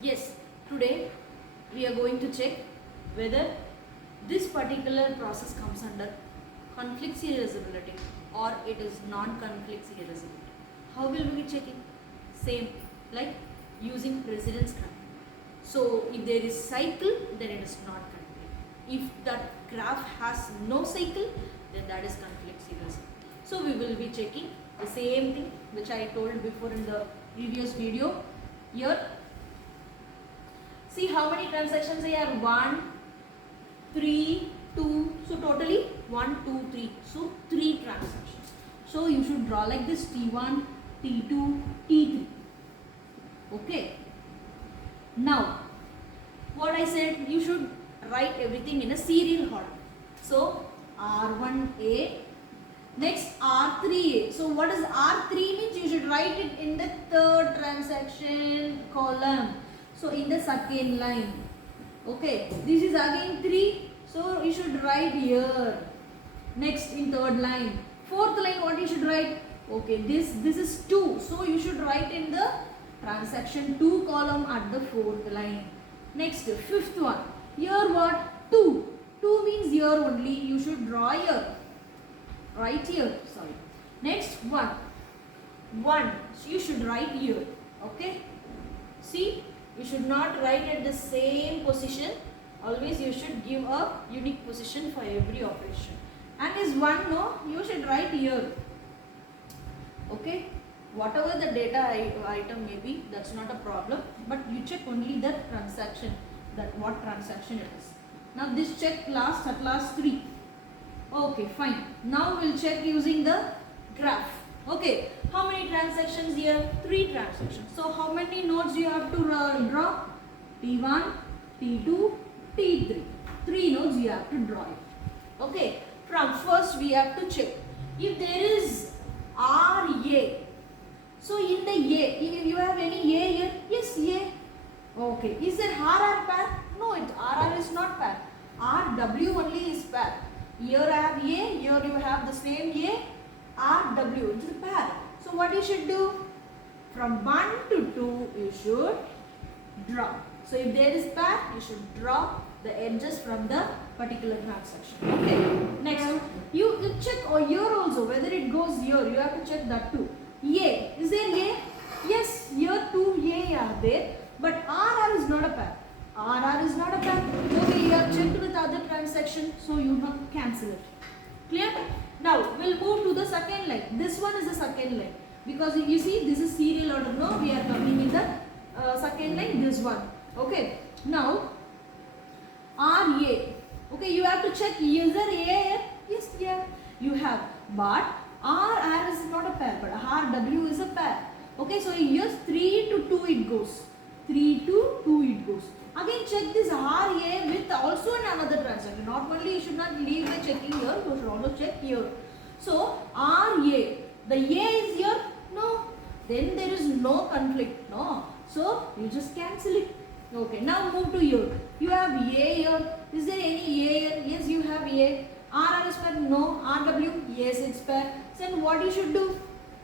Yes, today we are going to check whether this particular process comes under conflict serializability or it is non-conflict serializability. How will we check it? Same like using precedence graph. So if there is cycle, then it is not conflict. If that graph has no cycle, then that is conflict serializability. So we will be checking the same thing which I told before in the previous video. Here see how many transactions I have? 1, 3, 2. So totally 1, 2, 3. So 3 transactions. So you should draw like this: T1, T2, T3. Okay. Now what I said, you should write everything in a serial order. So R1A, next R3A. So what is R3 means? You should write it in the third transaction column. So in the second line. Okay, this is again 3. So you should write here. Next in third line. Fourth line, what you should write? Okay, this is 2. So you should write in the transaction 2 column at the fourth line. Next, fifth one. Here what? 2. 2 means here only. You should draw here. Right here. Sorry. Next 1. 1. So you should write here. Okay. See, you should not write at the same position. Always you should give a unique position for every operation. And is 1 no? You should write here. Okay. Whatever the data item may be, that's not a problem. But you check only the transaction, that what transaction it is. Now this check at last 3. Okay, fine. Now we'll check using the graph. Okay, how many transactions here? 3 transactions. So how many nodes you have to draw? T1, T2, T3. 3 nodes you have to draw it. Okay, from first we have to check if there is RA. So in the A, if you have any A here, yes, A. Okay, is there RR pair? No, RR is not pair. RW only is pair. Here I have A, here you have the same A, RW, it is a pair. So what you should do? From 1 to 2 you should draw. So if there is pair, you should draw the edges from the particular transaction. Okay. Next, you check here also whether it goes here. You have to check that too. A, is there A? Yes, here 2 A are there, but RR is not a pair. RR is not a pair. Okay, you have checked with other transaction, so you have cancel it. Clear? Now we'll move to the second line. This one is the second line because you see this is serial order. No, we are coming in the second line. This one. Okay. Now RA. Okay, you have to check. Is there A here? Yes, yeah. You have, but RR is not a pair, but RW is a pair. Okay, so here's 3 to 2 it goes. 3 to 2 it goes. Again check this RA with also in another transaction. Not only you should not leave by checking here, you should also check here. So RA, the A is here? No. Then there is no conflict. No. So you just cancel it. Okay, now move to here. You have A here. Is there any A here? Yes, you have A. RR is pair? No. RW? Yes, it's pair. Then what you should do?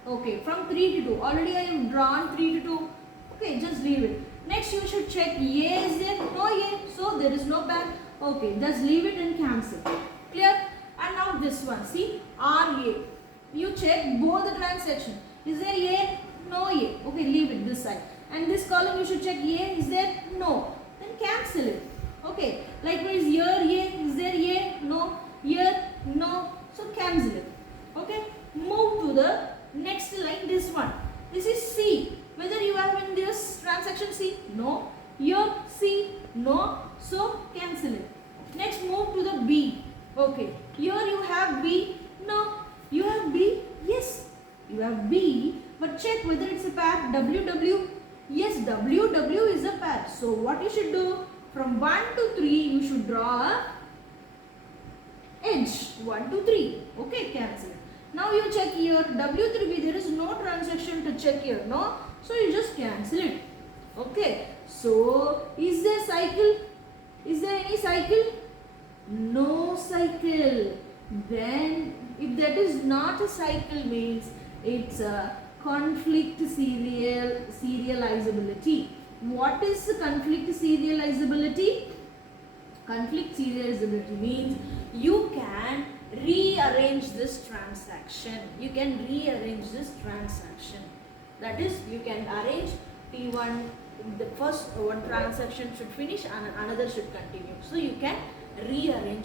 Okay, from 3 to 2. Already I have drawn 3 to 2. Okay, just leave it. Next you should check A is there? No A. So there is no pair. Okay, just leave it and cancel. Clear? And now this one. See, RA. You check both the transactions. Is there A? No A. Okay, leave it this side. And this column you should check A. Is there? No. Then cancel it. Okay. Likewise here A. Is there A? No. Here? No. So cancel it. Okay. Move to the next line. This one. This is C. Whether you have in this transaction C? No. Here C? No. So cancel it. Next move to the B. Okay. Here you have B? No. You have B? Yes. You have B. But check whether it's a pair. WW? Yes, WW is a pair. So what you should do? From 1 to 3 you should draw a edge. 1 to 3. Okay, cancel it. Now you check here W3B. There is no transaction to check here. No. So you just cancel it. Okay. So is there cycle? Is there any cycle? No cycle. Then if that is not a cycle means it's a conflict serializability. What is conflict serializability? Conflict serializability means you can rearrange this transaction. You can rearrange this transaction. That is, you can arrange P1, the first one transaction should finish and another should continue. So you can rearrange